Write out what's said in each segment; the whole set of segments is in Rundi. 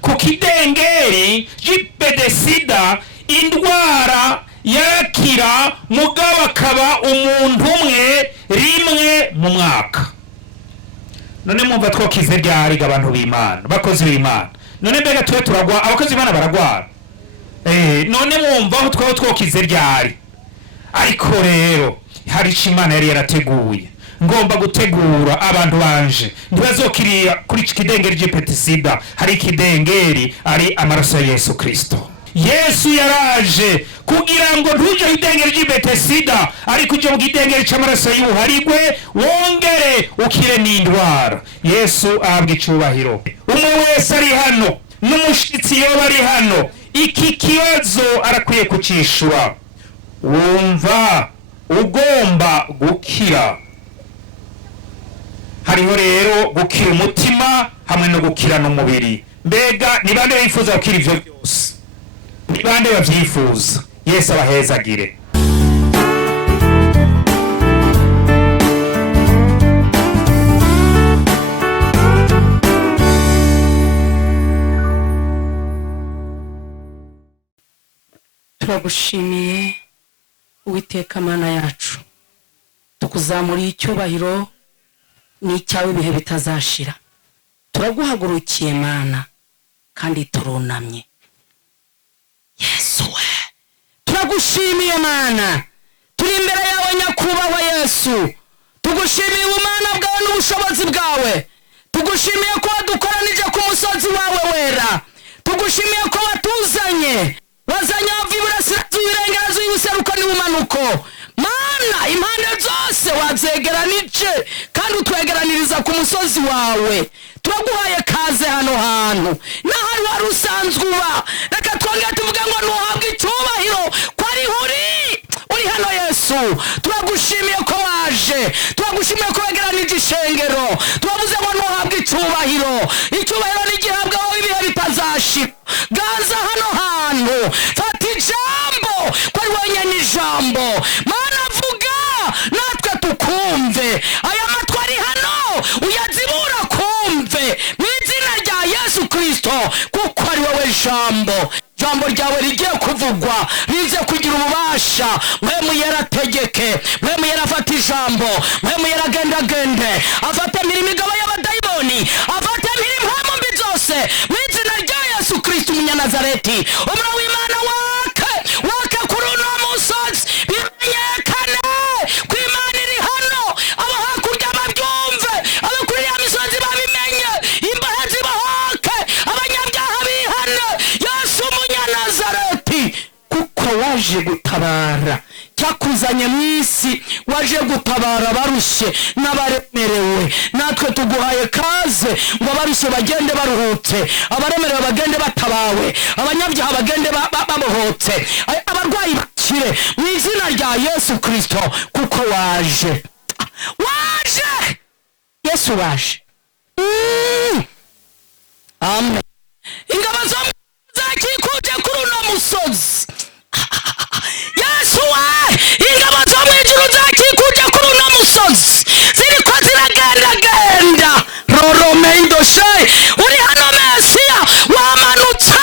ku kidengeri Betesida indwara yakira mugabo akaba umuntu umwe rimwe mu mwaka. None mwumva twokize ryari abantu b'Imana bakozi b'Imana? None mbega twe turagwa abakozi b'Imana baragwara? None mwumva aho twokize ryari? Ariko rero hari Imana yari yarateguye, ngomba gutegura abantu banje ntibazokiriya kuri ikidengeri Betesida. Hari ikidengeri ari amaraso ya Yesu Kristo. Yesu yaraje kugira ngo ntuje idengeri Betesida, ariko uje mu kidengeri cy'amaraso y'uharigwe wongere ukire n'indwara. Yesu ahabwa icubahiro. Umwe wese ari hano n'umushitsi yoba ari hano, iki kibazo arakwiye kucishura. Wumva ugomba gukira. Hariho rero gukira umutima hamwe no gukira n'umubiri. Mbega ni bande bifuza gukira ivyo byose? Ni bande bavyifuza? Yesu abahezagire. Turagushimiye Uwiteka Mana yacu, tukuzamuriye icyubahiro n'icyawe ibihe bitazashira. Turaguhagurukiye Mana kandi turunamye. Yesu we, turagushimiye Mana, turi imbere yawe nyakubahwa Yesu. Tugushimiye ubumana bwawe n'ubushobozi bwawe. Tugushimiye ko wadukoranije ku musozi wawe wera. Tugushimiye ko watuzanye, wazanye ava iburasirazuba, iburengerazuba, ibuseruko n'ibumanuko. Mana, impande zose wazegeranije kandi utwegeraniriza ku musozi wawe. Turaguhaye kaze hano hantu n'ahari wari usanzwe uba. Reka twongere tuvuge ngo ntuhabwe icyubahiro ko ari uri hano Yesu. Turagushimiye ko waje, turagushimiye ko wegeranije ishengero. Turavuze ngo ntuhabwe icyubahiro. Icyubahiro n'igihabwa wowe ibihe bitazashira. Ganza hano hantu, fata ijambo ko ari wenyine ijambo. Mana vuga natwe tukumve. Aya matwi ari hano uyazibura kumve mu izina rya Yesu Kristo, kuko ari wowe jambo. Jambo ryawe rigiye kuvugwa rize kugira ububasha. Mwemu yarategeke, mwemu yarafata ijambo, mwemu yaragendagende, afate imirimo igaba y'abadayimoni, afate imirimo mbi zose mu izina rya Yesu Kristo umunyanazareti. Umuriro w'Imana wake kuri uno musozi, bimenyekane ko Imana iri hano. Abo hakurya babyumve, abo kuri ya misozi babimenye, imbahe zibahoke, abanyabyaha bihane. Yesu umunyanazareti, kuko waje gutabara, cyakuzanye mu isi, waje gutabara abarushye n'abaremerewe. Natwe tuguhaye kaze ngo abarushye bagende baruhutse, abaremerewe bagende batabawe, abanyabyaha bagende babohotse, abarwayi bakire mu izina rya Yesu Kristo, kuko waje Yesu waje. Amen. Ingabo zo zakikuje kuri uno musozi. Yesu we, ingabo zo mu ijuru zakikuje kuri uno musozi, ziriko ziragendagenda. Roromendoshe, uri hano Mesiya, wamanutse.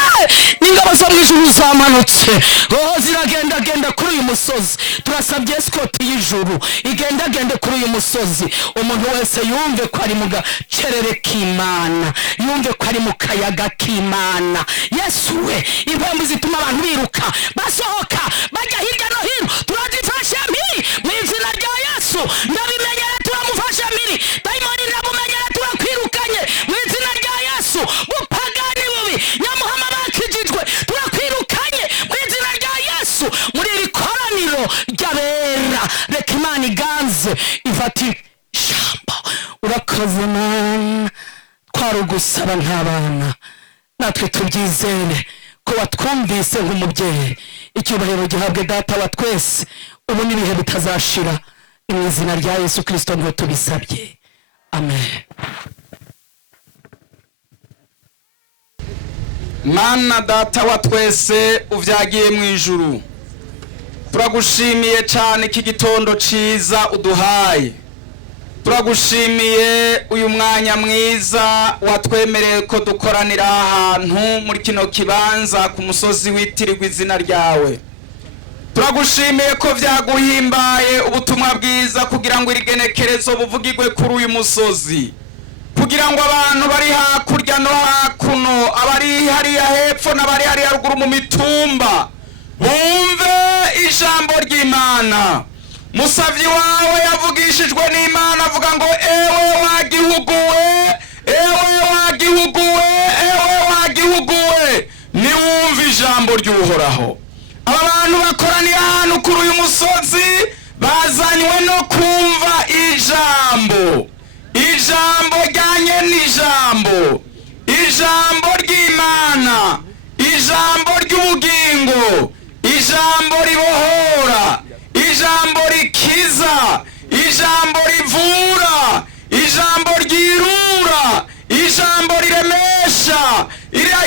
Ingabo zo mu ijuru zamanutse, roho ziragendagenda kuri uyu musozi. Turasabye escort y'ijuru igendagende kuri uyu musozi. Umuntu wese yumve ko ari mu gacerere k'Imana, yumve ko ari mu kayaga k'Imana. Yesu we, impamvu zituma abantu biruka basohoka bajya hirya no hino, turazifashe mpiri mu izina rya Yesu. Ndabimenyere turamufashe mpiri, dayimoni ndabumenyere turakwirukanye mu izina rya Yesu. Bupagani bubi nyamuhama bakijijwe turakwirukanye mu izina rya Yesu. Muri iri koraniro ry'abera, reka Imana iganze ifati ijambo. Urakoze Mana, twarugusaba nk'abana, natwe tubyizere ko watwumvise nk'umubyeyi. Icyubahiro gihabwe Data wa twese ubu n'ibihe bitazashira, mu izina rya Yesu Kristo ngo tubisabye. Amen. Mana Data wa twese uvyagiye mu ijuru, turagushimiye cyane iki gitondo ciza uduhaye. turagushimiye uyu mwanya mwiza watwemereye ko dukoranira ahantu muri kino kibanza ku musozi witirirwa izina ryawe. Turagushimiye ko vyaguhimbaye ubutumwa bwiza kugira ngo irigenekerezo buvugirwe kuri uyu musozi, kugira ngo abantu bari hakurya no hakuno, abari hariya hepfo n'abari hariya ruguru mu mitumba bumve ijambo ry'Imana. Musavyi wawe yavugishijwe n'Imana avuga ngo ewe wagihuguwe, ewe wagihuguwe, ewe wagihuguwe, niwumve ijambo ry'Uhoraho. Aba bantu bakoranira ahantu kuri uyu musozi bazanywe no kumva ijambo, ijambo ryanye n'ijambo, ijambo ry'Imana, ijambo ry'ubugingo, ijambo ribohora, ijambo rikiza, ijambo rivura, ijambo ryirura, ijambo riremesha,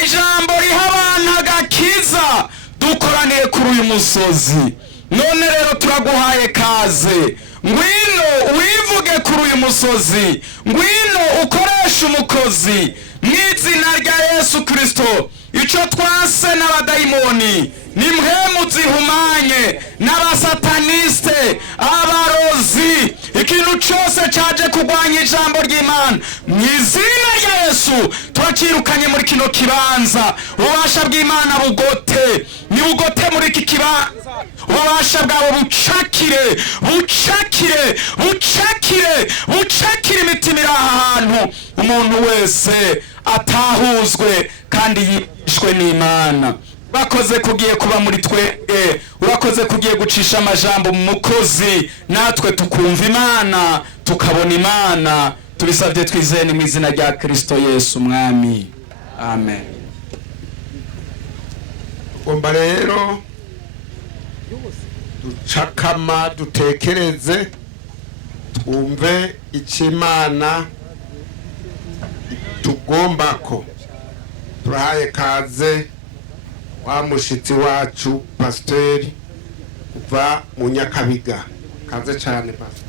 ijambo riha abantu agakiza. Dukoraniye kuri uyu musozi, none rero turaguhaye kaze, ngwino wivuge kuri uyu musozi, ngwino ukoresha umukozi mw'izina rya Yesu Kristo. Ico twase n'abadayimoni nimwe zihumanye n'abasataniste, abarozi, ikintu cyose caje kugwanya ijambo ry'Imana mw'izina rya Yesu twakirukanye muri kino kibanza. Ububasha bw'Imana bugote, ni bugote muri iki kibanza. Ububasha bwawe bucakire, bucakire, bucakire, bucakire imitima iri aha hantu, umuntu wese atahuzwe kandi yishwe n'Imana. Bakoze kugiye kuba muri twebwe, urakoze kugiye gucisha amajambo mu mukozi, natwe tukumva Imana, tukabona Imana. Tubisabye twizeye mu izina rya Kristo Yesu umwami, amen. Ugomba rero ducakama, dutekereze, twumve icyo Imana tugombako. Turahaye kaze wa mushitsi wacu Pasteur kuva mu Nyakabiga. Kaze cyane Pasteur.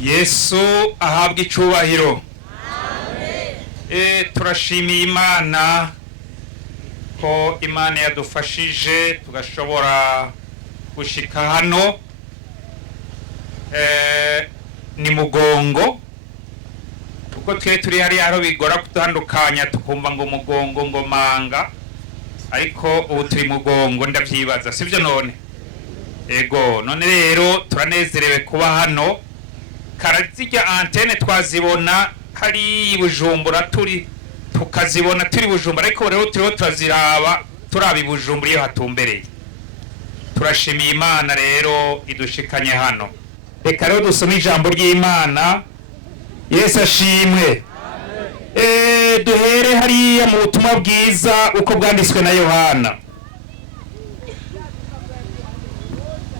Yesu ahabwa icubahiro. Turashimiye Imana ko Imana yadufashije tugashobora gushika hano ni mugongo, kuko twe turi hari aho bigora kutandukanya, tukumva ngo mugongo ngo manga, ariko ubu turi mugongo ndavyibaza, sivyo none? Ego, none rero turanezerewe kuba hano. Karazirya antene twazibona hari Bujumbura, tukazibona turi Bujumbura, ariko rero turiho turaziraba turabi Bujumbura iyo hatumbereye. Turashimiye Imana rero idushikanye hano. Reka rero dusome ijambo ry'Imana. Yesu ashimwe. Duhere hariya mu butumwa bwiza uko bwanditswe na Yohana.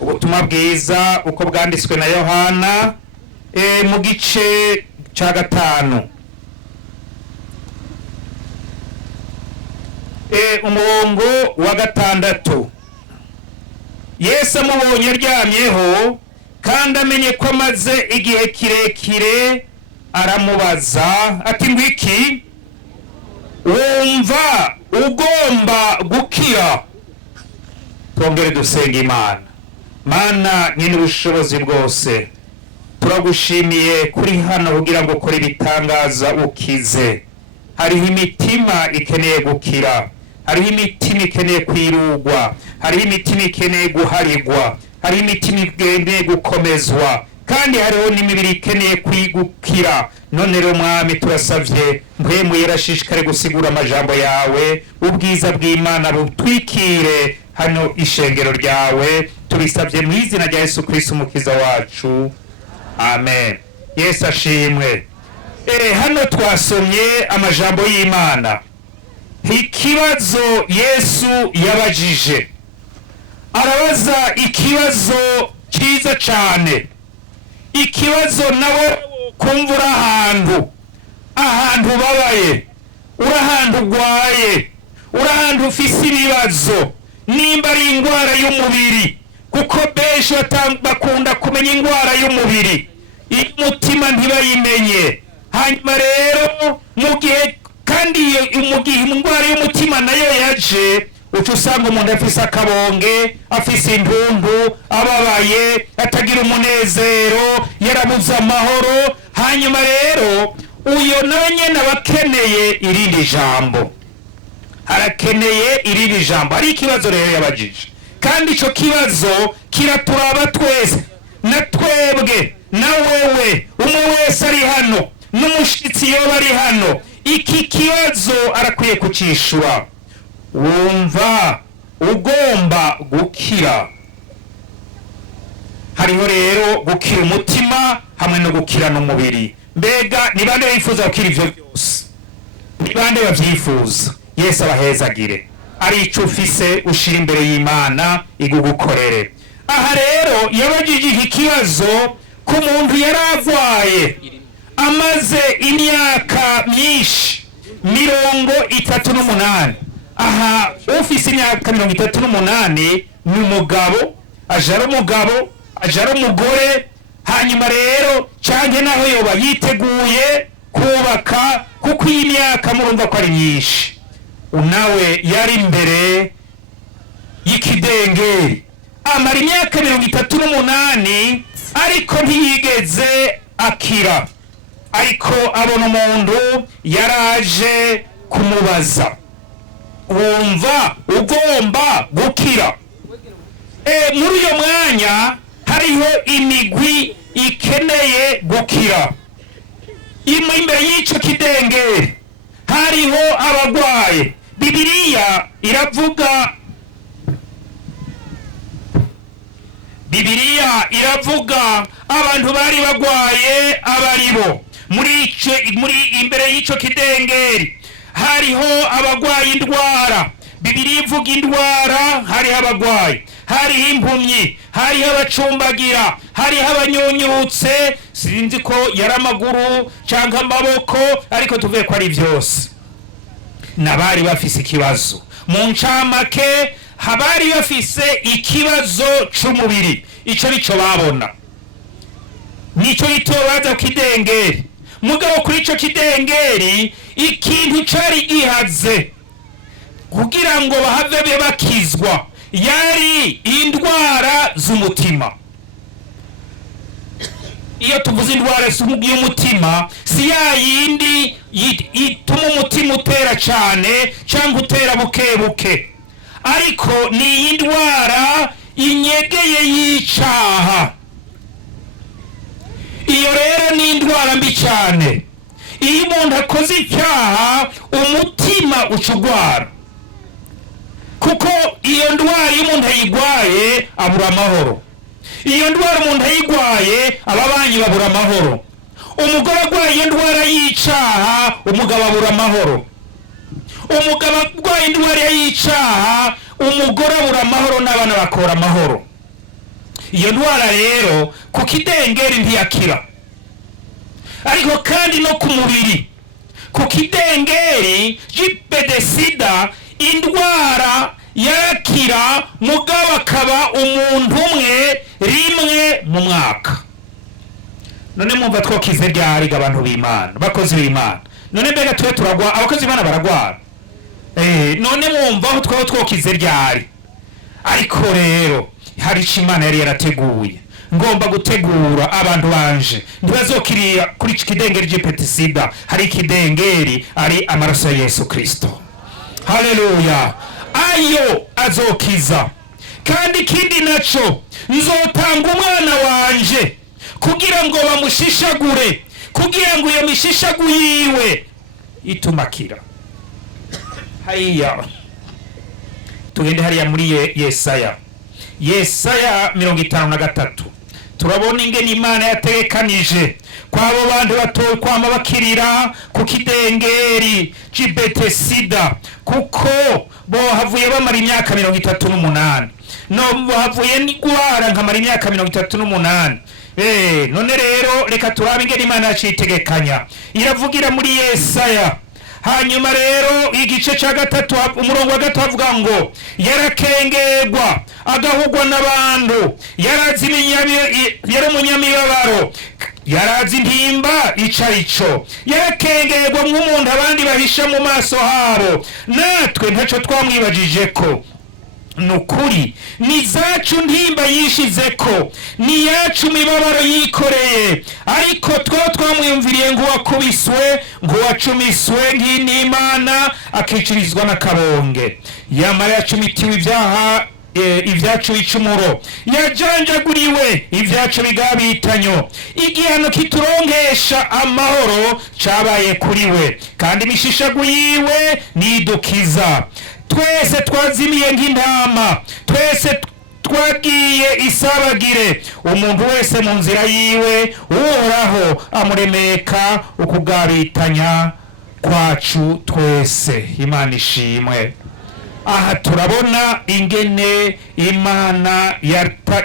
Ubutumwa bwiza uko bwanditswe na Yohana mu gice ca 5, umurongo wa 6. Yesu amubonye aryamyeho kandi amenye ko amaze igihe kirekire, aramubaza ati ngwiki, wumva ugomba gukira? Twongere dusenga Imana. Mana nyine ubushobozi bwose, turagushimiye kuri hano kugira ngo ukore ibitangaza ukize. Hariho imitima ikeneye gukira, hariho imitima ikeneye kwirugwa, hariho imitima ikeneye guharigwa, hariho imitima ikeneye gukomezwa, kandi hariho n'imibiri ikeneye kwigukira. None rero mwami turasavye mpwemu yarashishikare gusigura amajambo yawe, ubwiza bw'Imana butwikire hano ishengero ryawe. Tubisabye mu izina rya Yesu Kristo umukiza wacu, amen. Yesu ashimwe. Hano twasomye amajambo y'Imana. Ikibazo Yesu yabajije, arabaza ikibazo cyiza cyane, ikibazo nawe kumvura ahantu babaye, urahantu urwaye, urahantu ufise ibibazo, nimba ari indwara y'umubiri, kuko benshi bakunda kumenya indwara y'umubiri, umutima ntibayimenye. Hanyuma rero mu gihe indwara y'umutima nayo yaje, uca usanga umuntu afise akabonge, afise intuntu, ababaye, atagira umunezero, yarabuze amahoro. Hanyuma rero uyo nawe nyene aba akeneye irindi jambo, arakeneye irindi jambo. Ari ikibazo rero yabajije, kandi ico kibazo kiraturaba twese, na twebwe, na wewe, umwe wese ari hano, n'umushitsi yoba ari hano. Iki kibazo arakwiye kucishura. Wumva ugomba gukira. Hariho rero gukira umutima hamwe no gukira n'umubiri. Mbega ni bande bifuza gukira ivyo byose? Ni bande bavyifuza? Yesu abahezagire. Ari ico ufise ushira imbere y'Imana igugukorere. Aha rero yabajije iki kibazo ku muntu yaravwaye amaze imyaka myinshi 38. Aha ufise imyaka 38 ni umugabo, aje ari umugabo, aje ari umugore. Hanyuma rero canke naho yoba yiteguye kubaka, kuko iyi myaka murumva ko ari myinshi. Unawe yari imbere y'ikidengeri, amara imyaka 38 ariko ntiyigeze akira. Ariko abona umuntu yaraje kumubaza, wumva ugomba gukira. Muri uyo mwanya hariho imigwi ikeneye gukira. Imbere y'ico kidengeri hariho abagwaye. Bibiliya iravuga abantu bari bagwaye abaribo. Muri imbere y'ico kidengeri hariho abagwaye indwara. Bibiliya ivuga indwara, hariho abagwaye, hariho impumyi, hariho abacumbagira, hariho abanyunyutse, sinzi ko yari amaguru canke amaboko, ariko tuvuye ko ari vyose. Nabari bafise ikibazo. Mu ncamake habari bafise ikibazo c'umubiri. Ico nico babona, nico gitobaza kidengeri. Mugabo kuri ico kidengeri ikintu cari gihaze kugira ngo bahave bakizwa yari indwara z'umutima. Iyo tuvuze indwara y'umutima, si ya yindi ituma umutima utera cane cyangwa utera buke buke, ariko ni indwara inyegeye y'icaha. Iyo rero ni indwara mbi cyane. Iyo umuntu akoze icyaha umutima ucugwara, kuko iyo ndwara iyo umuntu ayigwaye abura amahoro. Iyo ndwara umuntu ayigwaye ababanyi babura amahoro. Umugore agwaye iyo ndwara y'icaha umugabo abura amahoro. Umugabo agwaye indwara y'icaha umugore abura amahoro, n'abana bakora amahoro. Iyo ndwara rero ku kidengeri ntiyakira, ariko kandi no ku mubiri. Ku kidengeri Betesida indwara yakira, mugabo akaba umuntu umwe rimwe mu mwaka. None mwumva twokize ryari abantu b'Imana, bakozi b'Imana? None mbega tuwe turagwa, abakozi b'Imana baragwara? None mwumva aho twokize ryari? Ariko rero hari ico Imana yari yarateguye. Ngomba gutegura abantu banje ntibazokiriya kuri iki kidengeri Betesida. Hari ikidengeri ari amaraso ya Yesu Kristo. Haleluya! Ayo azokiza. Kandi ikindi naco, nzotanga umwana wanje kugira ngo bamushishagure, kugira ngo iyo mishishagu yiwe itumakira. Hariya tugende hariya muri Yesaya 53 turabona ingene Imana yategekanije kwabo bantu batoye kwama bakirira ku kidengeri Betesida, kuko bo havuye bamara imyaka 38, no havuye n'igwara nkamara imyaka 38. None rero reka turabe ingene Imana yacitegekanya. Iravugira muri Yesaya hanyuma rero igice cya gatatu umurongo wa gatatu havuga ngo yarakengerwa agahugwa n'abantu, yari umunyamibabaro, yarazi intimba icarico, yarakengerwa nk'umuntu abandi bahisha mu maso habo, natwe ntacyo twamwibajije ko. Nukuri ni zacu ntimba yishizeko, ni yacu mibabaro yikoreye, ariko twamwiyumviriye ng'uwakubiswe, ng'uwacumiswe nk'Imana, akicirizwa n'akabonge. Yamara yacumitiwe ibyacu bicumuro, yajanjaguriwe ibyacu bigabitanyo, igihano kituronkesha amahoro cabaye kuri we, kandi imishishagu yiwe nidukiza. Twese twazimiye nk'intama, twese twagiye isabagire, umuntu wese mu nzira yiwe, Uhoraho amuremeka ukugabitanya kwacu twese. Imana ishimwe. Aha turabona ingene Imana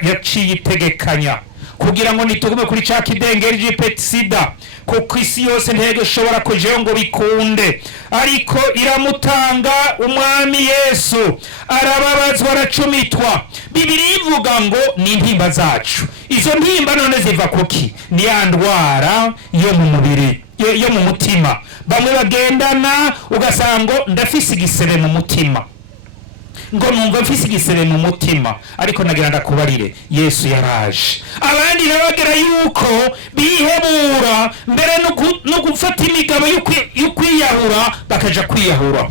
yaciye itegekanya kugira ngo nitugume kuri ca kidengeri c'Betesida, kuko isi yose ntego ishobora kujeho ngo bikunde, ariko iramutanga umwami Yesu, arababazwa, aracumitwa. Bibiliya ivuga ngo ni intimba zacu. Izo ntimba none ziva kuki? Ni ya ndwara yo mu mubiri, yo mu mutima. Bamwe bagendana ugasanga ndafise igisebe mu mutima, ngo numva mfise igisebe mu mutima, ariko nagira ndakubarire Yesu yaraje. Abandi nabagera yuko bihebura mbere no gufata imigabo y'ukwiyahura, bakaja kwiyahura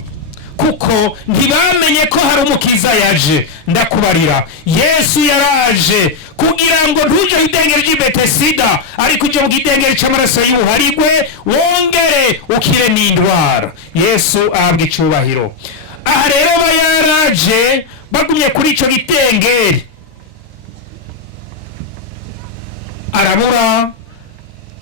kuko ntibamenye ko hari umukiza yaje. Ndakubarira Yesu yaraje kugira ngo ntuje idengeri ry'Betesida, ariko uje mu gidengeri c'amaraso y'ubuharigwe, wongere ukire n'indwara. Yesu ahabwa icubahiro. Aha rero bayaraje bagumye kuri ico gitengeri, arabura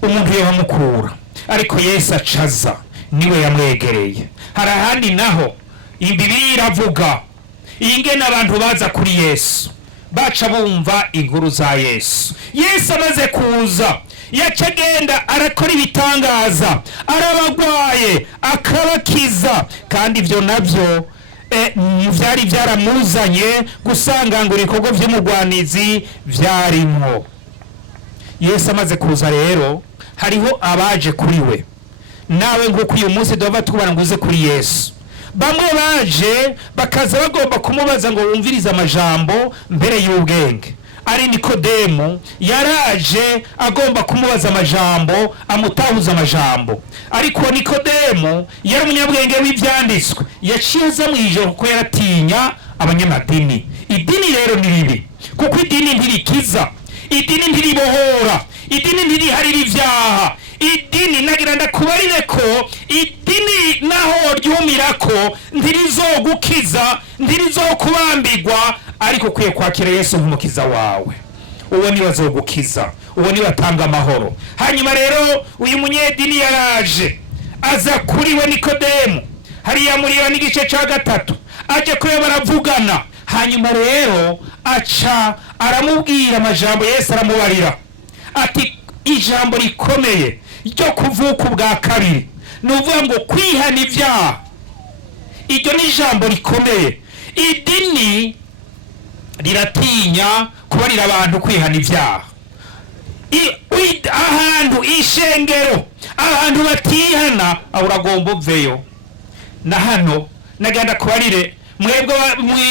umuntu yohamukura, ariko Yesu acaza, niwe yamwegereye. Hari ahandi naho Bibiliya iravuga ingene abantu baza kuri Yesu, baca bumva inkuru za Yesu. Yesu amaze kuza, yaca agenda arakora ibitangaza, arabagwaye akabakiza, kandi ivyo navyo vyari vyaramuzanye gusangangura ibikorwa vy'umugwanizi vyarimwo. Yesu amaze kuza rero, hariho abaje kuri we. Nawe nk'uko uyu munsi duhava tubana ngo uze kuri Yesu. Bamwe baje bakaza bagomba kumubaza ngo wumvirize amajambo mbere y'ubwenge. Ari Nikodemu yaraje agomba kumubaza amajambo, amutahuza amajambo, ariko Nikodemu yari umunyabwenge w'ivyanditswe, yaciye aza mw'ijoro kuko yaratinya abanyamadini. Idini rero ni ribi, kuko idini ntirikiza, idini ntiribohora, idini ntiriharira ivyaha. Idini nagira ndakubarire ko idini naho ryumirako ntirizogukiza, ntirizokubambirwa, ariko ukwiye kwakira Yesu nk'umukiza wawe. Uwo niwe azogukiza, uwo niwe atanga amahoro. Hanyuma rero uyu munyedini yaraje aza kuri we Nikodemu, hariya muri Yohana igice ca gatatu, aje kuri we baravugana. Hanyuma rero aca aramubwira amajambo, Yesu aramubarira ati ijambo rikomeye ryo kuvuka ubwa kabiri, nuvuga ngo kwihana ivyaha. Iryo ni ijambo rikomeye. Idini riratinya kubarira abantu kwihana ivyaha. Ahantu ishengero abantu batihana, aho uragomba uveyo. Na hano nagenda kubarire mwebwe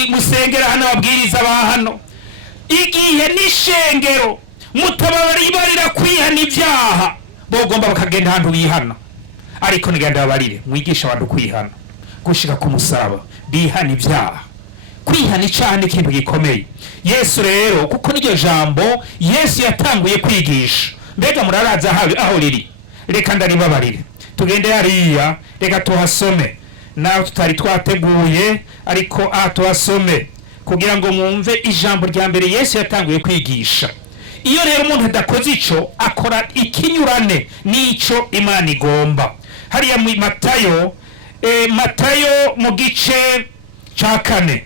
musengera hano, ababwiriza ba hano, igihe n'ishengero mutababarira kwihana ivyaha, bogomba bakagenda ahantu bihana. Ariko nigenda babarire mwigisha abantu kwihana, gushika ku musaraba, bihana ivyaha. Kwihana icaha ni ikintu gikomeye. Yesu rero kuko niryo jambo Yesu yatanguye kwigisha, mbega muraraza aho riri, reka ndaribabarire tugende hariya, reka tuhasome. Nawe tutari twateguye, ariko tuhasome kugira ngo mwumve ijambo rya mbere Yesu yatanguye kwigisha. Iyo rero umuntu adakoze ico, akora ikinyurane n'ico Imana igomba. Hariya mu Matayo mu gice ca 4,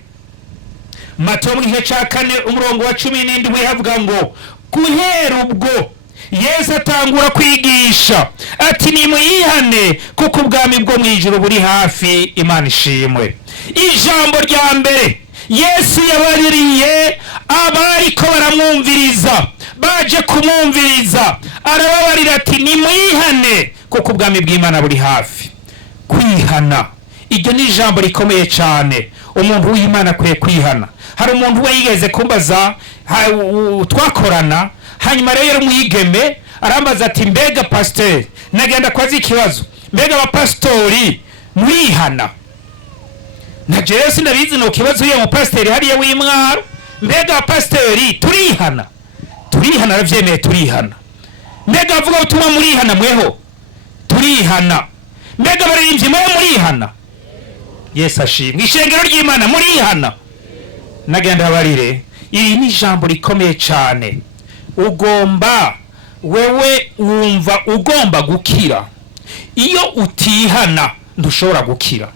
Matayo mu gice ca 4 umurongo wa 17 havuga ngo guhera ubwo Yesu atangura kwigisha ati nimwihane kuko ubwami bwo mwijuru buri hafi. Imana ishimwe. Ijambo rya mbere Yesu yabaririye abariko baramwumviriza, baje kumwumviriza, arababarira ati nimwihane kuko ubwami bw'Imana buri hafi. Kwihana, iryo ni ijambo rikomeye cyane. Umuntu w'Imana akwiye kwihana. Hari umuntu we yigeze kumbaza, twakorana, hanyuma rero umwigeme arambaza ati mbega pasteur, nagenda kwazi ikibazo, mbega abapastori mwihana? Naje rero sinabizi no kibazo uye mu pasteur hariya w'Imwaro, mbega abapastori turihana? Turihana, aravyemeye turihana. Mbega avuga ubutumwa murihana mweho? Turihana. Mbega baririmbyi mweho murihana? Yesu ashimwe. Ishengero ry'Imana murihana? Nagenda barire, iri ni ijambo rikomeye cyane. Ugomba, wewe wumva ugomba gukira. Iyo utihana ndushobora gukira.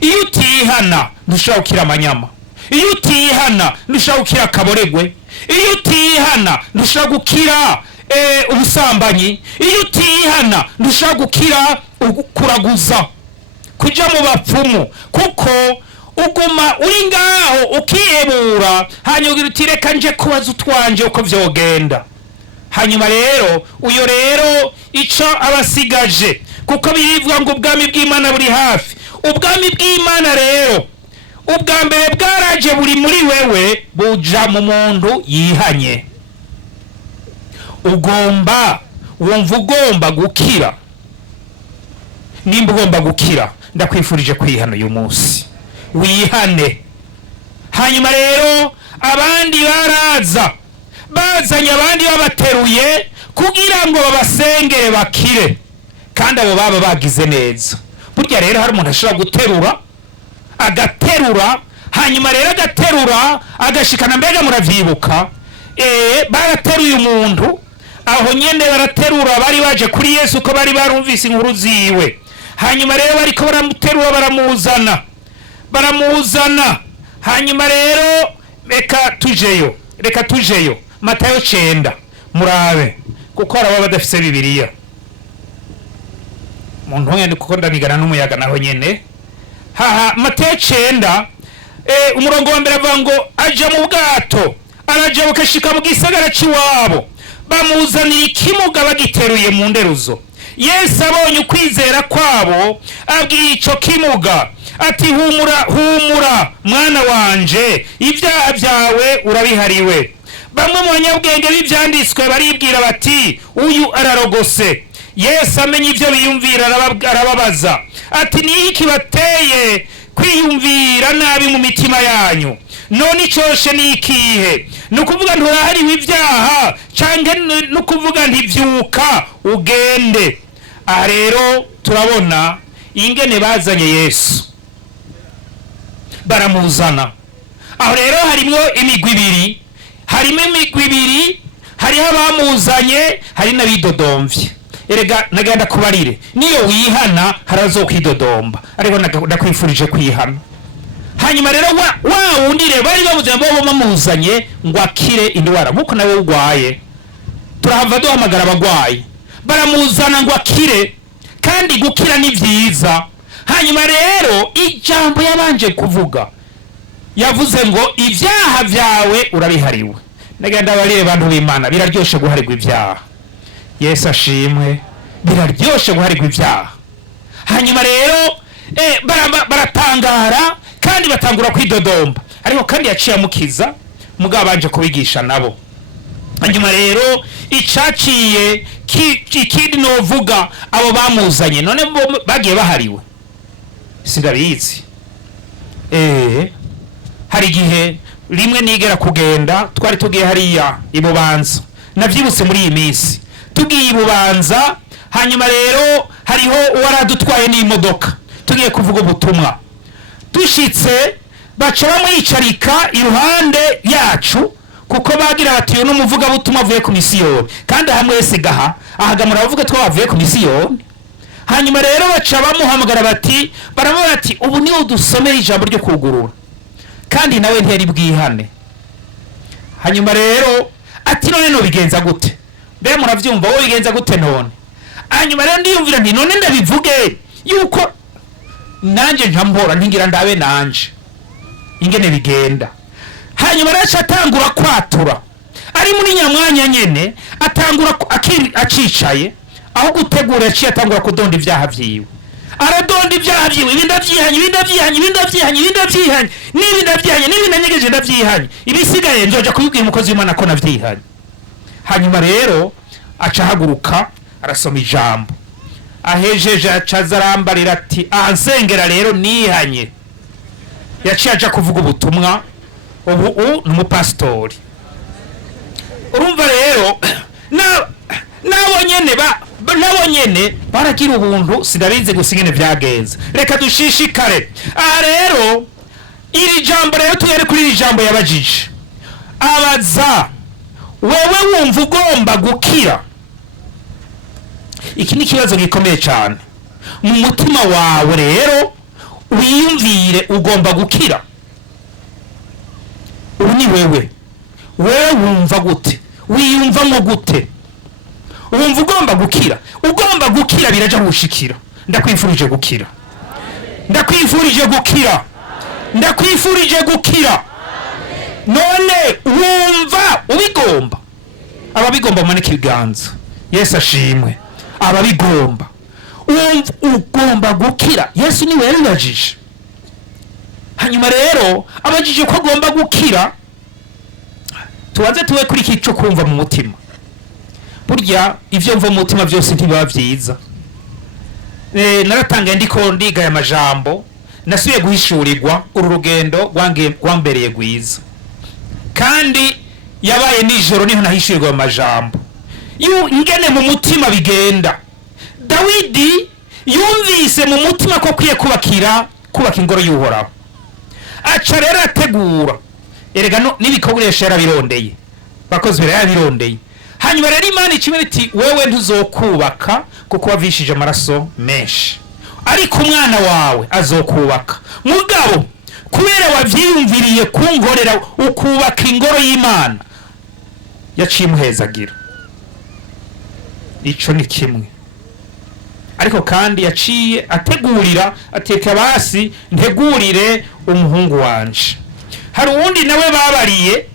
Iyo utihana ndushobora gukira amanyama. Iyo utihana ndushobora gukira akaboregwe. Iyo utihana ndushobora gukira ubusambanyi. Iyo utihana ndushobora gukira kuraguza, kuja mu bapfumu, kuko uguma uri ngaho ukihebura, hanyuma uti reka nje kubaza utwanje uko vyogenda. Hanyuma rero uyo rero ico abasigaje, kuko birivuga ngo ubwami bw'Imana buri hafi. Ubwami bw'Imana rero ubwa mbere bwaraje buri muri wewe, buja mu muntu yihanye. Ugomba, wumva ugomba gukira. Nimba ugomba gukira, ndakwifurije kwihana uyu munsi. Wihane. Hanyuma rero abandi baraza, bazanye abandi babateruye kugira ngo babasengere bakire, kandi abo baba bagize neza. Burya rero hari umuntu ashobora guterura, agaterura, hanyuma rero agaterura agashikana, mbega muravyibuka, barateruye umuntu aho nyene, baraterura bari baje kuri Yesu ko bari barumvise inkuru ziwe. Hanyuma rero bariko baramuterura, baramuzana. Hanyuma rero reka tujeyo Matayo 9 murabe, kuko araba badafise Bibiliya. Muntu wende kuko ndanigana n'umuyaga naho nyene. Matayo 9 umurongo wa mbere avuga ngo aja mu bwato, araja bukashika mu gisagara ciwabo, bamuzanira ikimuga bagiteruye mu nderuzo. Yesu abonye ukwizera kwabo, abwiye ico kimuga ati humura mwana wanje, ibyaha byawe urabihariwe. Bamwe mu banyabwenge b'ivyanditswe baribwira bati uyu ararogose. Yesu amenye ivyo biyumvira, arababaza ati ni iki bateye kwiyumvira nabi mu mitima yanyu? None icoshe ni ikihe? Nukuvuga nturahariwe ibyaha, canke nukuvuga ntivyuka ugende? Aha rero turabona ingene bazanye Yesu, baramuzana. Aho rero harimo imigwi ibiri, hariho abamuzanye, hari n'abidodomvye. Erega nagenda kubarire, niyo wihana harazokwidodomba, ariko ndakwifurije kwihana. Hanyuma rero wa undire bari bamuzanye, bo bamuzanye ngo akire indwara, nkuko nawe urwaye. Turahava duhamagara abagwayi, baramuzana ngo akire, kandi gukira ni vyiza. Hanyuma rero ijambo yabanje kuvuga, yavuze ngo ibyaha byawe urabihariwe. Nagenda barire bantu b'Imana, biraryoshe guharirwa ibyaha. Yesu ashimwe, biraryoshe guharirwa ibyaha. Hanyuma rero baratangara, kandi batangura kwidodomba, ariko kandi yaciye amukiza, mugabo banje kubigisha nabo. Hanyuma rero icaciye ikindi novuga, abo bamuzanye none bagiye bahariwe, sindabizi. Hari igihe rimwe nigera kugenda, twari tugiye hariya Ibubanza, navyibutse muri iyi minsi, tugiye Ibubanza. Hanyuma rero hariho uwaradutwaye n'imodoka, tugiye kuvuga ubutumwa. Dushitse baca bamwicarika iruhande yacu, kuko bagira bati uyu n'umuvugabutumwa avuye ku misiyoni, kandi hamwe wese gaha ahagamura abavuga two bavuye ku misiyoni. Hanyuma rero baca bamuhamagara bati, baravuga bati ubu niwe dusomera ijambo ryo kugurura, kandi nawe ntiyari bwihane. Hanyuma rero ati none no bigenza gute? be muravyumva wowe bigenza gute none hanyuma rero ndiyumvira nti none ndabivuge yuko nanje njampora ntingira ndabe nanje ingene bigenda hanyuma rero atangura kwatura ari muri nyamwanya nyene atangura acicaye aho gutegura yaciye atangura kudonda ivyaha vyiwe aradonda ivyaha vyiwe ibi ndavyihanye n'ibi nanyegeje ndavyihanye ibisigaye nzoja kubibwira umukozi w'Imana ko navyihanye hanyuma rero aca ahaguruka arasoma ijambo ahejeje acaza arambarira ati ansengera rero nihanye yaciye aja kuvuga ubutumwa ubu ni umupasitori urumva rero nabo nyene baragira ubuntu sinarinze gusa ingene vyagenze reka dushishikare aha rero iri jambo rero tuyere kuri iri jambo yabajije abaza wewe wumva ugomba gukira iki ni ikibazo gikomeye cyane mu mutima wawe rero wiyumvire ugomba gukira ubu ni wewe wumva gute wiyumvamo gute wumva ugomba gukira biraja gushikira ndakwifurije gukira none wumva ubigomba ababigomba maneke ibiganza Yesu ashimwe ababigomba ugomba gukira Yesu niwe yaribajije hanyuma rero abajije ko agomba gukira tubanze tuwe kuri iki cyo kumva mu mutima burya ivyo mva mu mutima byose ntibiba vyiza naratangaye ndiko ndiga ya majambo nasubiye guhishurirwa uru rugendo rwambereye rwiza kandi yabaye nijoro niho nahishurirwa amajambo ingene mu mutima bigenda Dawidi yumvise mu mutima ko kwiye kubaka ingoro y'Uhoraho aca rero ategura erega n'ibikoresho yarabirondeye bakozi yarabirondeye hanyuma rero Imana ikimwe iti wewe ntuzokubaka kuko wavishije amaraso menshi ariko umwana wawe azokubaka mugabo kubera wavyiyumviriye kunkorera ukubaka ingoro y'Imana yaciye muhezagira ico ni kimwe ariko kandi yaciye ategurira ateka basi ntegurire umuhungu wanje hari uwundi nawe babariye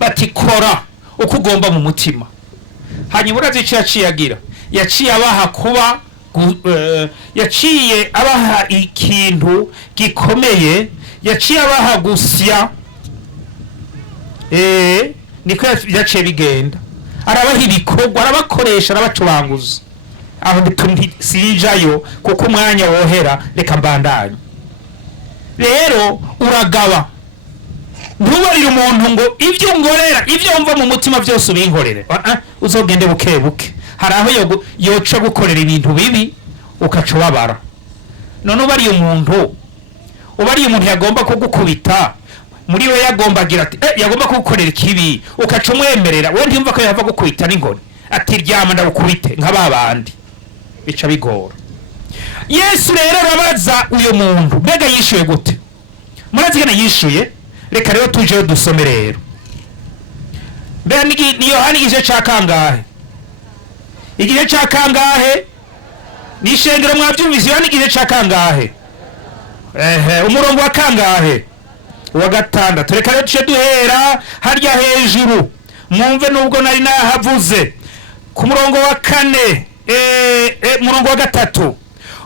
batikora uko ugomba mu mutima hanyuma urazici yaciye abaha kuba yaciye abaha ikintu gikomeye yaciye abaha gusya niko yaciye bigenda arabaha ibikorwa arabakoresha arabacuranguza aho sinjayo kuko umwanya wohera reka mbandanye rero uragaba ntubarire umuntu ngo ivyo ngorera ivyo mva mu mutima byose ubinkorere uzogende buke buke hari aho yoca gukorera ibintu bibi ukaca ubabara none ubariye umuntu yagomba kugukubita muri we yagomba agira ati yagomba kugukorera ikibi ukaca umwemerera we ntiyumva ko yava gukubita n'inkoni ati ryama ndagukubite nk'ababandi bica bigora Yesu rero arabaza uyo muntu mbega yishuye gute murazigana yishuye reka rero tuje dusome rero mbega ni Yohana igice ca kangahe igice ca kangahe ni shengero mwavyumvise Yohana igice ca kangahe umurongo wa kangahe wa gatandatu reka rero tuje duhera harya hejuru mwumve nubwo nari nahavuze ku murongo wa kane murongo wa gatatu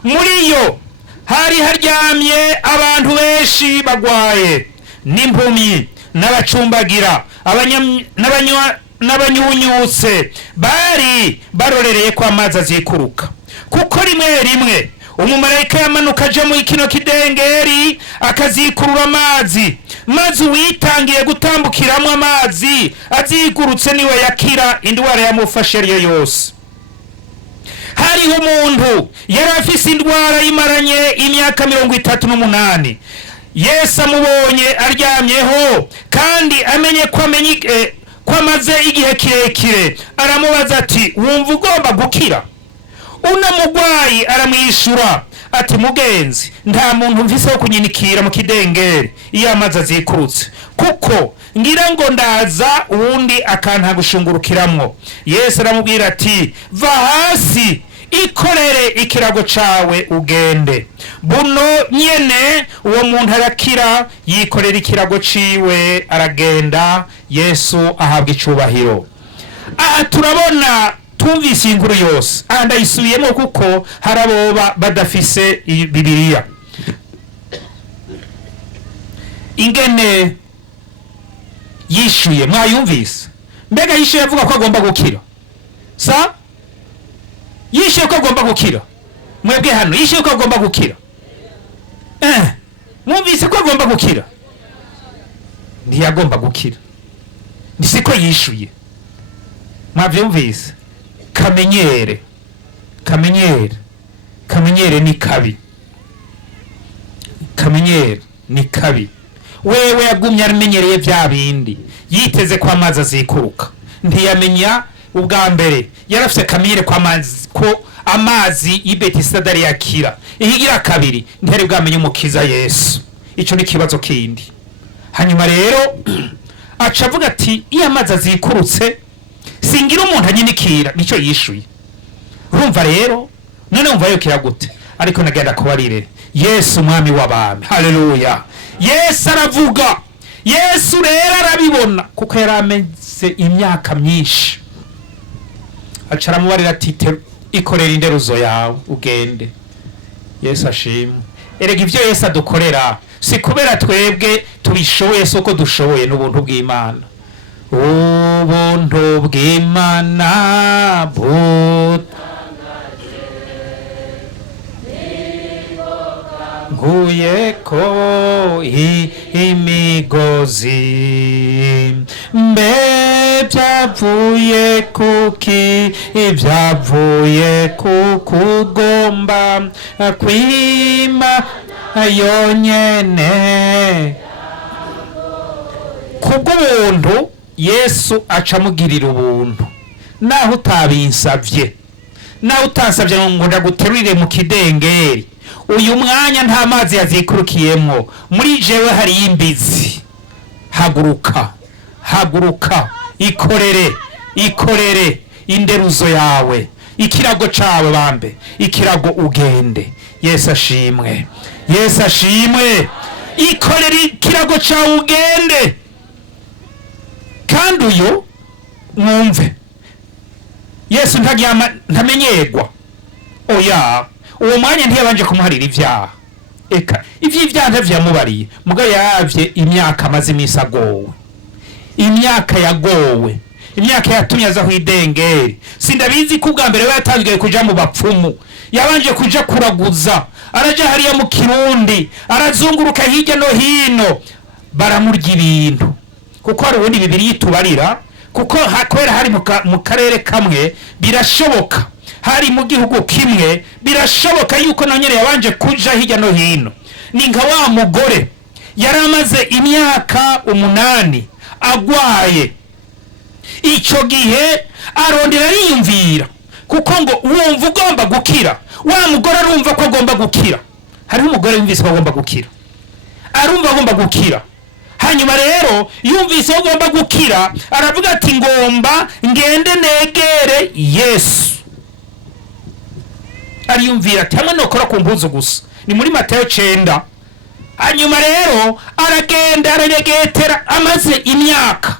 muri yo hari haryamye abantu benshi bagwaye n'impumyi n'abacumbagira n'abanyunyutse bari barorereye ko amazi azikuruka kuko rimwe umumarayika yamanuka aje mu kino kidengeri akazikurura amazi maze uwitangiye gutambukiramwo amazi azigurutse niwe yakira indwara yamufashe ariyo yose hariho umuntu yari afise indwara yimaranye imyaka 38 Yesu amubonye aryamyeho kandi amenye ko amaze igihe kirekire aramubaza ati wumva ugomba gukira una mugwayi aramwishura ati mugenzi nta muntu mvise wo kunyinikira mu kidengeri iyo amazi azikurutse kuko ngira ngo ndaza uwundi akanta gushungurukiramwo. Yesu aramubwira ati va hasi ikorere ikirago cawe ugende. Buno nyene uwo muntu arakira yikorera ikirago ciwe aragenda. Yesu ahabwa icubahiro. Turabona tumvise inkuru yose ndayisubiyemo kuko haraboba badafise Bibiliya. Ingene yishuye mwayumvise? Mbega yishuye avuga ko agomba gukira sa? Yishuye ko agomba gukira? Mwebwe hano yishuye ko agomba gukira? Mwumvise ko agomba gukira? Ntiyagomba gukira, nisiko yishuye. Mwavyumvise? Kamenyere ni kabi. Kamenyere ni kabi. Wewe yagumye aramenyereye vya bindi, yiteze ko amazi azikuruka, ntiyamenya ubwa mbere yarafise kamenyere ko amazi y'Ibetesida dari yakira. Ihigira kabiri ntiyari bwamenye umukiza Yesu. Ico ni kibazo kindi. Hanyuma rero acavuga ati iyo amazi azikurutse singira umuntu anyinikira. Nico yishuye. Urumva rero none umva yokira gute? Ariko nagenda kubarire Yesu mwami w'abami. Haleluya. Yesu aravuga. Yesu rero arabibona kuko yarameze imyaka myinshi. Acara mubarira ati ikorera inderuzo yawe ugende. Yesu ashimwe. Erega ivyo Yesu adukorera si kubera twebwe tubishoboye, soko dushoboye n'ubuntu bw'Imana. Ubuntu bw'Imana nkuyeko imigozi, mbe byavuye kuki? Ibyavuye kugomba kwima yonyene. Kubw'ubuntu Yesu acamugirira ubuntu, naho utabinsavye, naho utansavye ngo ndaguterurire mu kidengeri. Uyu mwanya nta mazi yazikurukiyemwo, muri jewe hari imbizi. Haguruka, ikorere inderuzo yawe, ikirago cawe bambe, ikirago ugende. Yesu ashimwe. Ikorere ikirago cawe ugende. Kandi uyo mwumve, Yesu ntamenyegwa. Oya, uwo mwanya ntiyabanje kumuharira ivyaha. Eka ivyaha ntavyamubariye, mugabo yavye imyaka amaze imisi agowe, imyaka yagowe, imyaka yatumye aza kw'idengeri. Sindabizi ko ubwa mbere we yatangiye kuja mu bapfumu, yabanje kuja kuraguza, araja hariya mu Kirundi, arazunguruka hirya no hino, baramurya ibintu. Kuko hari ubundi Bibiliya itubarira, kuko kubera hari mu karere kamwe birashoboka, hari mu gihugu kimwe birashoboka yuko nanyene yabanje kuja hirya no hino. Ni nka wa mugore yari amaze imyaka 8 agwaye. Ico gihe arondera yiyumvira, kuko ngo wumva ugomba gukira. Wa mugore arumva ko agomba gukira. Hariho umugore yumvise ko agomba gukira, arumva agomba gukira. Hanyuma rero yumvise ko agomba gukira, aravuga ati ngomba ngende negere Yesu. Ariyumvira ati hamwe nokora ku mpuzu gusa. Ni muri Mateyo 9. Hanyuma rero aragenda araregetera, amaze imyaka,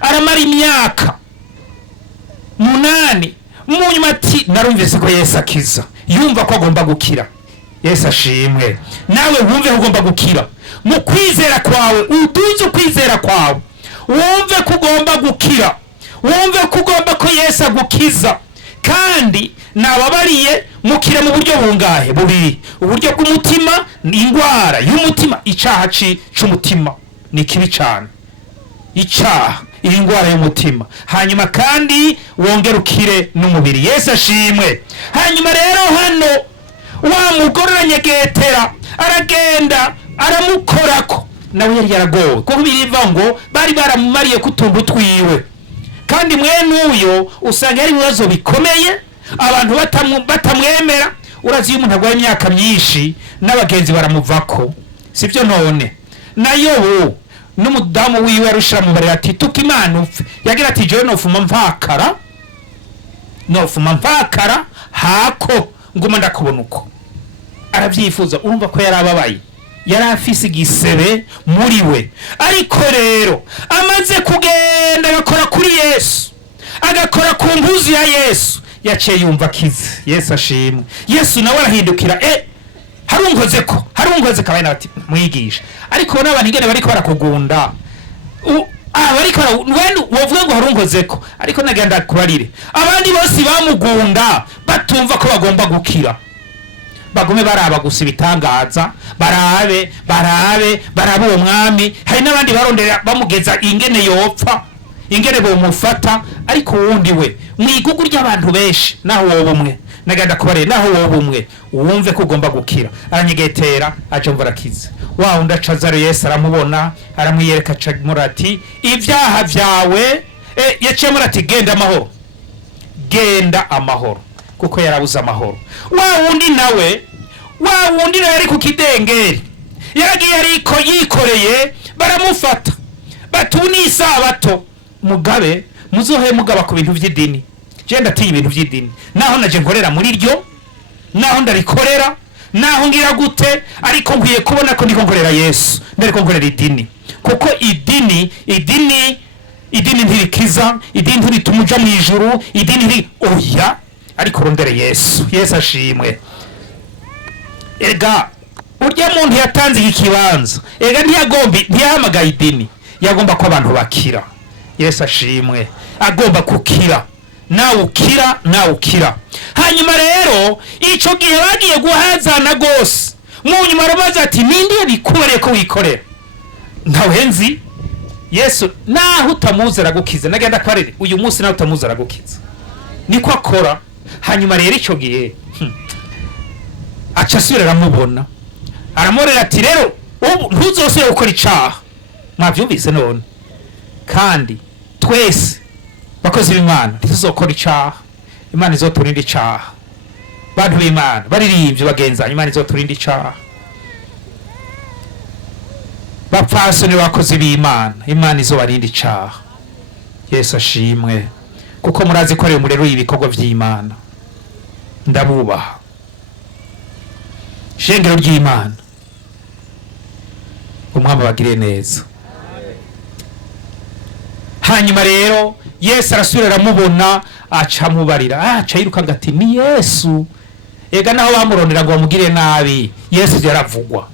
aramara imyaka 8. Munyuma ati narumvise ko Yesu akiza. Yumva ko agomba gukira. Yesu ashimwe. Nawe wumve ko ugomba gukira mu kwizera kwawe, utuze kwizera kwawe, wumve ko ugomba gukira, wumve ko ugomba ko Yesu agukiza. Kandi nababariye mukire mu buryo bungahe? Bubiri. Uburyo bw'umutima, ingwara y'umutima. Icaha c'umutima ni kibi cyane, icaha, ingwara y'umutima. Hanyuma kandi wongera ukire n'umubiri. Yesu ashimwe. Hanyuma rero hano wa mugore aranyegetera, aragenda aramukorako, nawe yari yaragowe kuko biriva ngo bari baramumariye kutuntu twiwe. Kandi mwene uyo usanga ari ibibazo bikomeye, abantu batamwemera. Urazi umuntu agwaye imyaka myinshi n'abagenzi baramuvako, sivyo? None nayo n'umudamu wiwe yarushira mu mbere ati tukimana upfe, yagira ati jewe nofuma mvakara hako nguma ndakubona uko. Arabyifuza, urumva ko yarababaye, yari afise igisebe muri we. Ariko rero amaze kugenda agakora kuri Yesu, agakora ku mpuzu ya Yesu, yaciye yumva akize. Yesu ashimwe. Yesu nawe arahindukira, harunkoze kabaye nati mwigisha. Ariko n'abantu ingene bariko barakugunda, bariko wovuga ngo harunkoze ko, ariko nagenda kubarire abandi bose bamugunda batumva ko bagomba gukira, bagume baraba gusa ibitangaza, barabe uwo mwami. Hari n'abandi barondera bamugeza ingene yopfa, ingene bomufata. Ariko wundi we mwigugu ry'abantu benshi, naho wowe umwe nagenda kubarira, naho wowe umwe wumve ko ugomba gukira. Aranyegetera aje mvura akize. Wa undi acazaro Yesu aramubona, aramwiyereka ati ibyaha byawe, yaciye ati genda amahoro, kuko yarabuze amahoro. Wa wundi nawe yari ku kidengeri, yaragiye ariko yikoreye, baramufata batuni isabato. Mugabe muzohe mugaba ku bintu by'idini, je ndatiye ibintu by'idini, naho naje nkorera muri ryo, naho ndarikorera, naho ngira gute, ariko nkwiye kubona ko ndiko nkorera Yesu, ndariko nkorera idini. Kuko idini ntirikiza, idini ntiritumuja mu ijuru, idini oya, ariko rondere Yesu. Yesu ashimwe. Ega urya muntu yatanze ikibanza, ega ntiyahamagaye idini, yagomba ko abantu bakira. Yesu ashimwe. Agomba kukira, nawe ukira. Hanyuma rero ico gihe bagiye guhazana gose, mu nyuma arabaza ati ninde yabikubereye ko wikorera? Ntawe nzi. Yesu naho utamuzera gukiza, nagenda kwarire uyu munsi naho utamuzera gukiza, niko akora. Hanyuma rero ico gihe aca asubira aramubona, aramurera ati rero ntuzosubire gukora icaha. Mwavyumvise none? Kandi twese bakozi b'Imana ntituzokora icaha, Imana izoturinda icaha. Bantu b'Imana baririmbye bagenza, Imana izoturinda icaha. Bapfasoni bakozi b'Imana, Imana izobarinda icaha. Yesu ashimwe. Kuko murazi ko rero murero ibikorwa by'Imana, ndabubaha. Shengero ry'Imana, umwami bagire neza. Hanyuma rero Yesu arasubira aramubona, aca mubarira, aca yiruka ngati ni Yesu. Ega naho bamurondera ngo bamugire nabi, Yesu yaravugwa.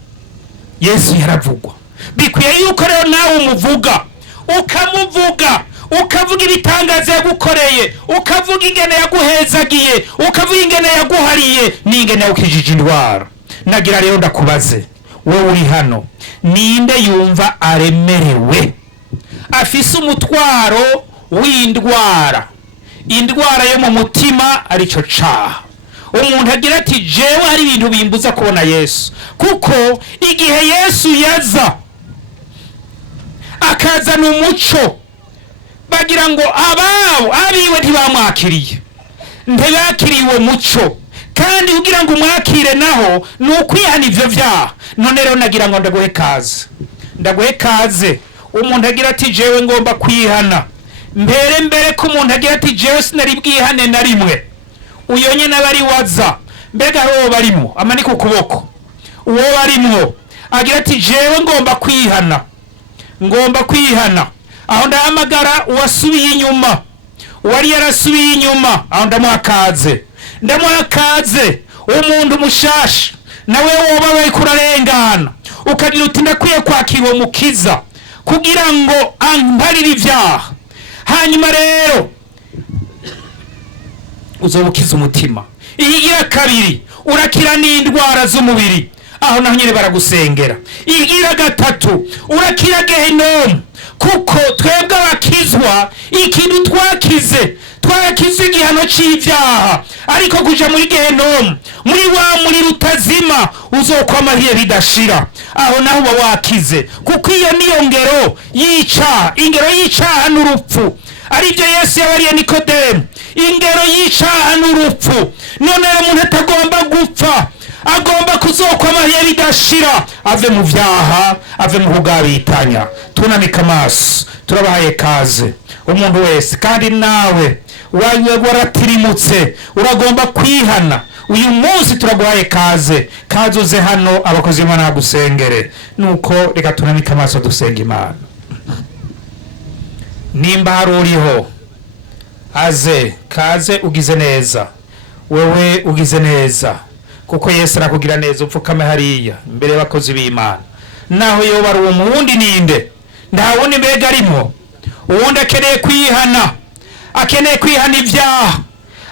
Bikwiye yuko rero nawe umuvuga, ukavuga ibitangaza yagukoreye, ukavuga ingene yaguhezagiye, ukavuga ingene yaguhariye, n'ingene yakukijije indwara. Nagira rero ndakubaze, wowe uri hano, ninde yumva aremerewe, afise umutwaro w'indwara, indwara yo mu mutima, arico caha? Umuntu agira ati jewe hari ibintu bimbuza kubona Yesu. Kuko igihe Yesu yaza akazana umuco, bagira ngo abiwe ntibamwakiriye, ntibakiriwe muco. Kandi kugira ngo umwakire naho nukwihana ivyo vyaha. None rero nagira ngo ndaguhe kaze. Umuntu agira ati jewe ngomba kwihana, mbere ko umuntu agira ati jewe sinari bwihane na rimwe, uyo nyene abari waza. Mbega ho barimo amanika ukuboko, uwo barimo agira ati jewe ngomba kwihana, aho ndahamagara uwasubiye inyuma, uwari yarasubiye inyuma, aho ndamuhakaze umuntu mushasha. Nawe woba bariko urarengana, ukagira uti ndakwiye kwakira uwo mukiza kugira ngo amparire ivyaha. Hanyuma rero uzobukiza umutima. Ihigira kabiri, urakira n'indwara z'umubiri, aho naho nyene baragusengera. Ihigira gatatu, urakira gehinomu, kuko twebwe abakizwa ikintu twakize igihano c'ivyaha, ariko kuja muri gehinomu, muri wa muri rutazima, uzokwama hiye bidashira. Aho naho uba wakize, kuko iyo niyo ngero y'icaha n'urupfu. Arivyo Yesu yabariye Nikodemu, ingero y'icaha n'urupfu. None umuntu atagomba gupfa, agomba kuzokwama bidashira, ave mu vyaha, ave mu kugabitanya. Tunamika amaso, turabahaye kaze umuntu wese, kandi nawe waratirimutse uragomba kwihana. Uyu munsi turaguhaye kaze uze hano, abakozi b'Imana bagusengere. Nuko reka tunamika amaso dusenga Imana. Nimba hari uriho aze kaze, ugize neza, wewe ugize neza, kuko Yesu arakugira neza. Upfukame hariya imbere y'abakozi b'Imana, naho yoba ari umundi ninde, nta wundi mbega arimo. Uwundi akeneye kwihana, akeneye kwihana ibyaha,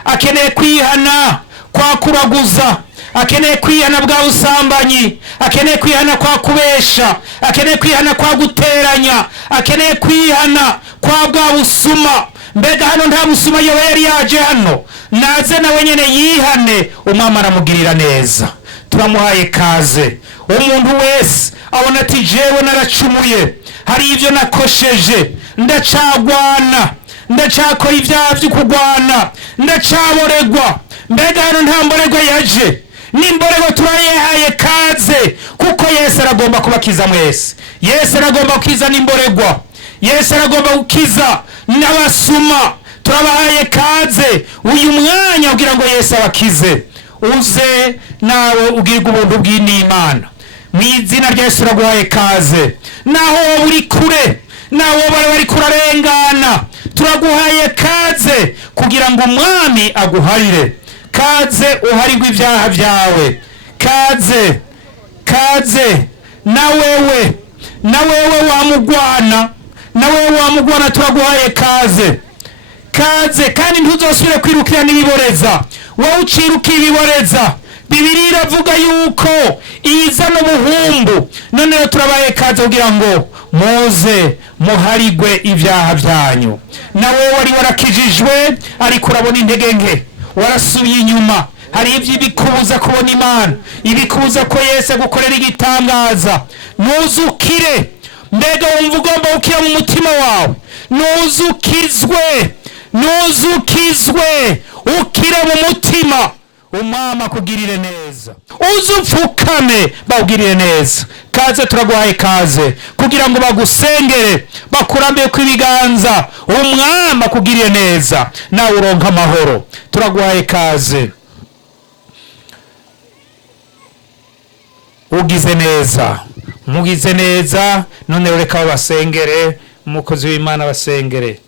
akeneye kwihana kwa kuraguza, akeneye kwihana bwa busambanyi, akeneye kwihana kwa kubesha, akeneye kwihana kwa guteranya, akeneye kwihana kwa bwa busuma. Mbega hano nta busuma yoba yari yaje hano, naze nawe nyene yihane, umwami aramugirira neza. Turamuhaye kaze. Umuntu wese abona ati jewe naracumuye, hari ivyo nakosheje, ndacagwana, ndacakora ibyaha vy'ukugwana, ndacaboregwa. Mbega hano nta mboregwa yaje, n'imboregwa turayihaye kaze, kuko Yesu aragomba kubakiza mwese. Yesu aragomba kukiza n'imboregwa, Yesu aragomba gukiza n'abasuma. Turabahaye kaze uyu mwanya kugira ngo Yesu abakize. Uze nawe ugirwa ubuntu bw'Imana. Mu izina rya Yesu turaguhaye kaze. Naho uri kure, naho bari kurarengana, turaguhaye kaze kugira ngo umwami aguharire. Kaze uharirwe ibyaha byawe. Kaze, kaze na wewe wamugwana, turaguhaye kaze. Kaze kandi ntuzosubire kwirukira n'ibiboreza, wowe uciruka ibiboreza. Bibiliya iravuga yuko izana ubuhumbu. None turabaye kaze kugira ngo muze muharigwe ibyaha byanyu. Nawe wari warakijijwe ariko urabona intege nke, warasubiye inyuma, hari ibyo bikubuza kubona Imana, ibikubuza ko Yesu agukorera igitangaza. Nuzukire. Mbega wumva ugomba gukira mu mutima wawe, nuzukizwe, ukire mu mutima, umwami akugirire neza. Uzupfukame bawugirire neza. Kaze turaguhaye kaze kugira ngo bagusengere, bakurambiye kw'ibiganza, umwami akugirire neza, nawe uronka amahoro. Turaguhaye kaze. Ugize neza, mugize neza. None reka basengere, umukozi w'Imana basengere.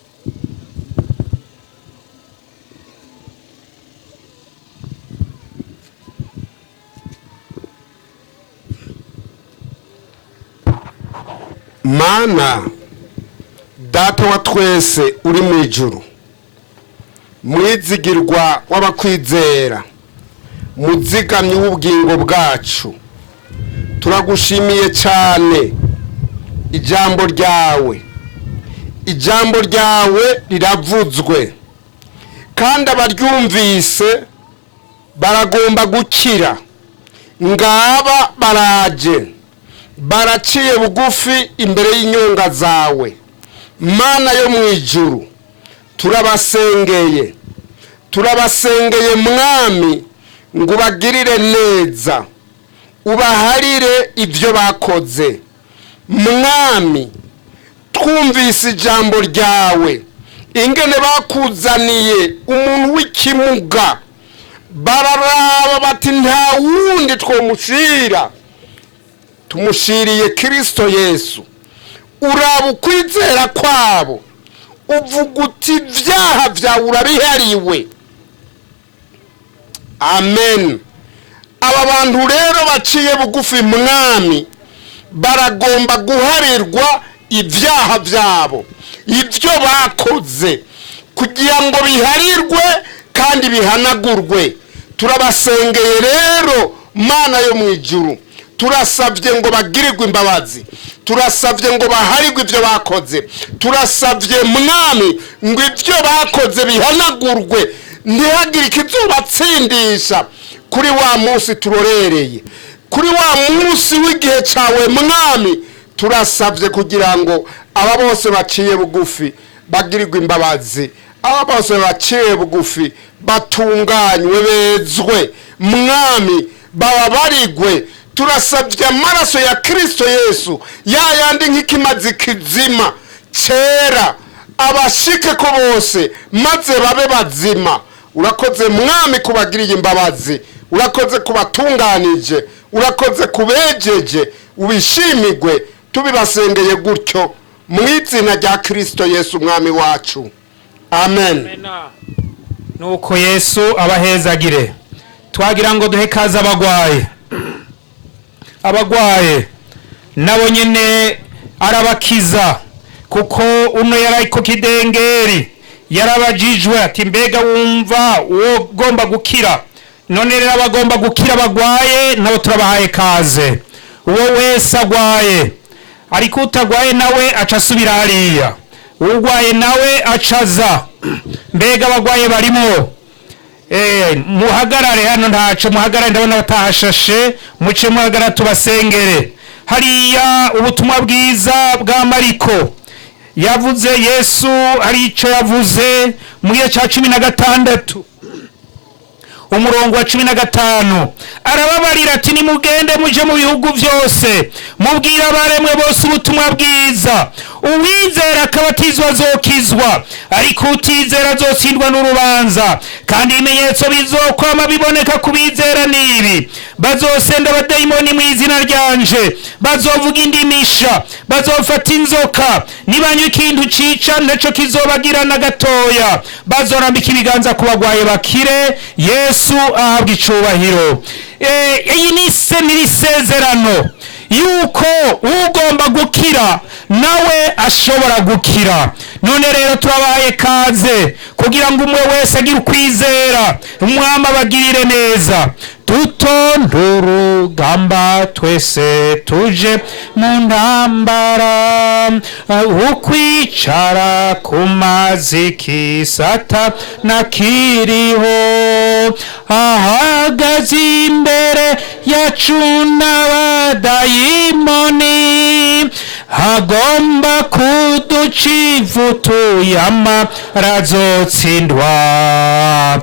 Mana data wa twese uri mu ijuru, mwizigirwa w'abakwizera, muzigamye w'ubugingo bwacu, turagushimiye cyane. Ijambo ryawe riravuzwe, kandi abaryumvise baragomba gukira. Ngaba baraje, baraciye bugufi imbere y'inyonga zawe. Mana yo mu ijuru, turabasengeye mwami, ngo ubagirire neza, ubaharire ibyo bakoze. Mwami, twumvise ijambo ryawe, ingene bakuzaniye umuntu w'ikimuga, bararaba bati nta wundi twomushira, tumushiriye Kristo Yesu. Uraba ukwizera kwabo, uvuga uti ibyaha byawe urabihariwe. Amen. Aba bantu rero baciye bugufi mwami, baragomba guharirwa ibyaha byabo, ibyo bakoze, kugira ngo biharirwe kandi bihanagurwe. Turabasengeye rero Mana yo mu ijuru, turasabye ngo bagirirwe imbabazi, turasabye ngo baharirwe ibyo bakoze, turasabye mwami ngo ibyo bakoze bihanagurwe, ntihagire ikizobatsindisha kuri wa munsi turorereye, kuri wa munsi w'igihe cyawe mwami. Turasabye kugira ngo aba bose baciye bugufi bagirirwe imbabazi, aba bose baciye bugufi batunganywe, bezwe mwami, bababarigwe. Turasabye amaraso ya Kristo Yesu yayandi nk'ikimazi kizima kera abashike ko bose maze babe bazima. Urakoze mwami kubagiriye imbabazi, urakoze kubatunganije, urakoze kubejeje, ubishimigwe. Tubibasengeye gutyo mu izina rya Kristo Yesu mwami wacu, amen. Nuko Yesu abahezagire. Twagira ngo duhe kaza abagwaye nabo nyene arabakiza, kuko uno yari ku kidengeri yarabajijwe ati mbega wumva ugomba gukira. None rero abagomba gukira bagwaye nabo turabahaye kaze. Uwo wese agwaye, ariko utagwaye nawe acasubira hariya, ugwaye nawe acaza. Mbega abagwaye barimo, muhagarare hano, ntaco muhagarare, ndabona batahashashe, muce muhagarara tubasengere. Hariya ubutumwa bwiza bwa Mariko yavuze, Yesu hari ico yavuze mu gihe ca 16 umurongo wa 15, arababarira ati nimugende muje mu bihugu byose mubwira abaremwe bose ubutumwa bwiza. Uwizera akabatizwa azokizwa, ariko utizera azotsindwa n'urubanza. Kandi ibimenyetso bizokwama biboneka ku bizera nibi: bazosenda abadayimoni mu izina ryanje, bazovuga indimisha, bazofata inzoka, nibanywa ikintu cica ntaco kizobagira na gatoya, bazorambika ibiganza ku bagwaye bakire. Yesu ahabwa icubahiro. Iyi ni isezerano yuko ugomba gukira nawe ashobora gukira. None rero turabaye kaze kugira ngo umwe wese agire ukwizera, umwami abagirire neza. Tutondurugamba twese tuje mu ntambara, ukwicara ku mazi kisata na kiriho, ahagaze imbere yacu n'abadayimoni, agomba kuduca ivutu y'amarazotsindwa.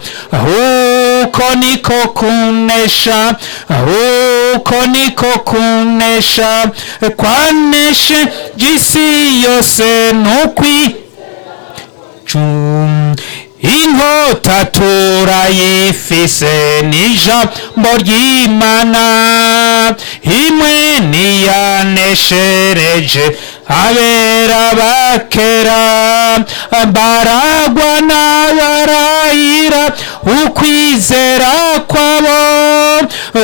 Uko niko kunesha, uko niko kunesha, kwaneshe jisi yose nukwi inkota turayifise n'ijambo ry'Imana, imwe niyaneshereje abera bakera, baragwa n'abarahira ukwizera kwabo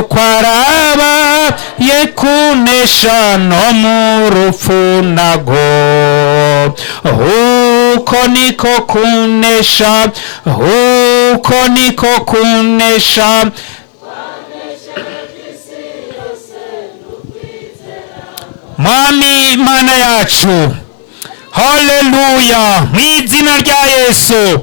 kwarabaye kunesha no mu rupfu nago. Uko niko kunesha, uko niko kunesha, mwami Mana yacu. Haleluya. Mw'izina rya Yesu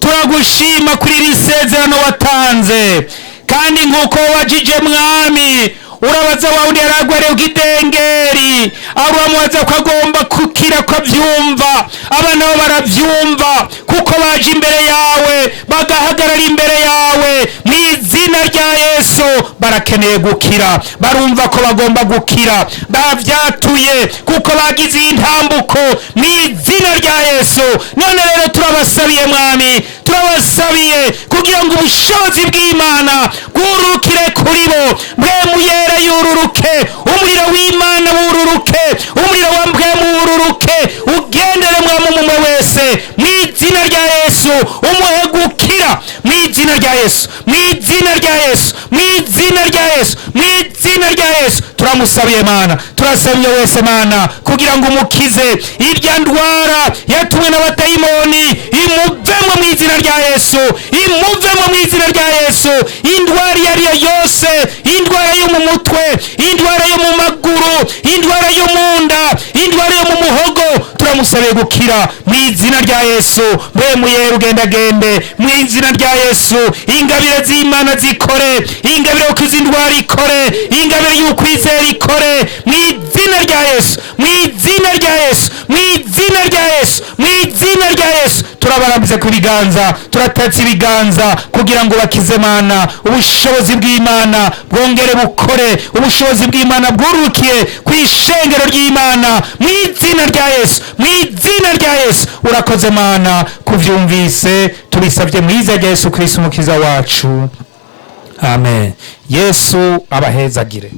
turagushima kuri iri sezerano watanze, kandi nk'uko wajije mwami, urabaza wawundi yaragwariye ukidengeri, uramubaza ko agomba kukira ko avyumva. Abana bo baravyumva kuko baje imbere yawe, bagahagarara imbere yawe. Mw'izina rya Yesu barakeneye gukira, barumva ko bagomba gukira, bavyatuye kuko bagize intambuko mw'izina rya Yesu. None rero turabasabiye mwami, turabasabiye kugira ngo ubushobozi bw'Imana bwurukire kuri bo, bwemuye yururuke, umuriro w'Imana wururuke, umuriro wa mbwemu wururuke, ugendere mwami umwe wese mw'izina rya Yesu, umuhe gukira mw'izina rya Yesu, mw'izina rya Yesu, mw'izina rya Yesu, mw'izina rya Yesu. Turamusabiye Mana, turasabiye wese Mana kugira ngo umukize irya ndwara yatumwe n'abadayimoni, imuvemo mw'izina rya Yesu, imuvemo mw'izina rya Yesu. Indwara iyo ariyo yose, indwara yo mu mutwe, indwara yo mu maguru, indwara yo mu nda, indwara yo mu muhogo, turamusabiye gukira mw'izina rya Yesu. Mwemuye ugendagende mw'izina rya Yesu. Ingabire z'Imana zikore, ingabire yo kuzindwara ikore, ingabire y'ukwizera ikore mw'izina rya Yesu, mw'izina rya Yesu, mw'izina rya Yesu, mw'izina rya Yesu. turabarambitse ku biganza, turatatse ibiganza kugira ngo bakize Mana. Ubushobozi bw'Imana bwongere bukore, ubushobozi bw'Imana bwurukiye ku ishengero ry'Imana mu izina rya Yesu, mu izina rya Yesu. Urakoze Mana kuvyumvise, tubisabye mu izina rya Yesu Kristo umukiza wacu, amen. Yesu abahezagire.